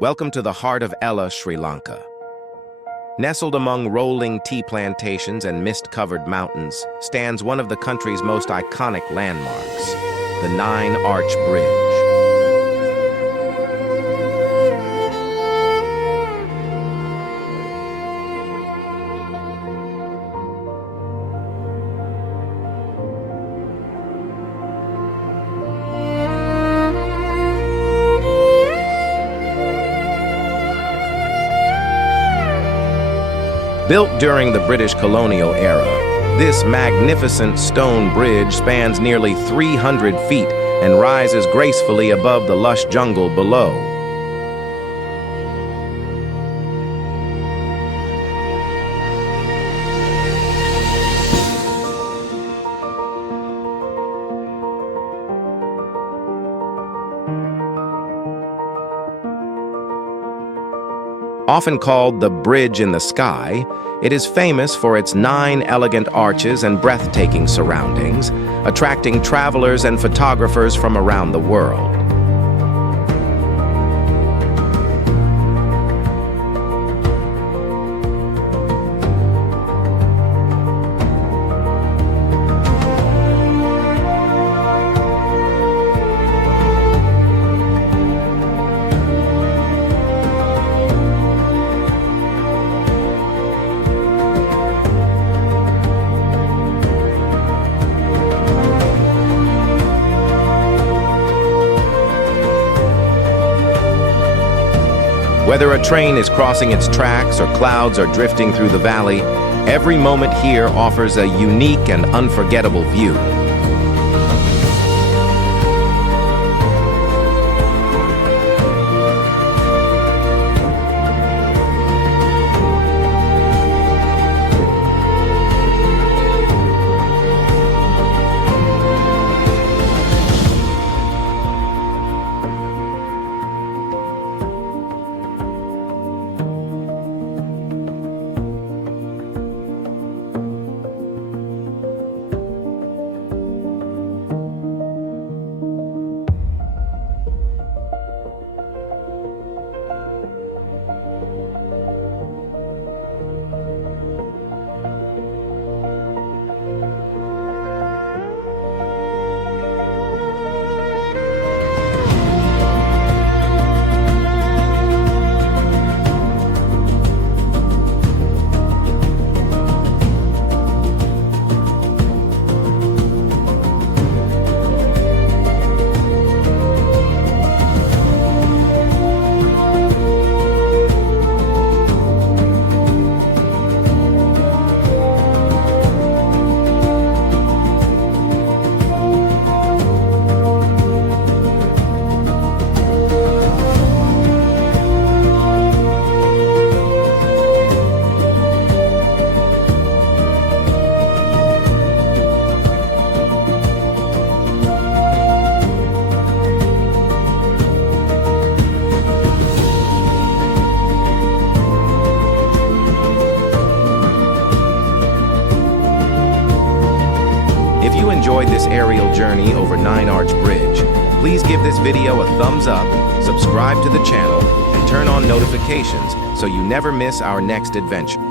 Welcome to the heart of Ella, Sri Lanka. Nestled among rolling tea plantations and mist-covered mountains stands one of the country's most iconic landmarks, the Nine-Arch Bridge. Built during the British colonial era, this magnificent stone bridge spans nearly 300 feet and rises gracefully above the lush jungle below. Often called the Bridge in the Sky, it is famous for its 9 elegant arches and breathtaking surroundings, attracting travelers and photographers from around the world. Whether a train is crossing its tracks or clouds are drifting through the valley, every moment here offers a unique and unforgettable view. If you enjoyed this aerial journey over Nine-Arch Bridge, please give this video a thumbs up, subscribe to the channel, and turn on notifications so you never miss our next adventure.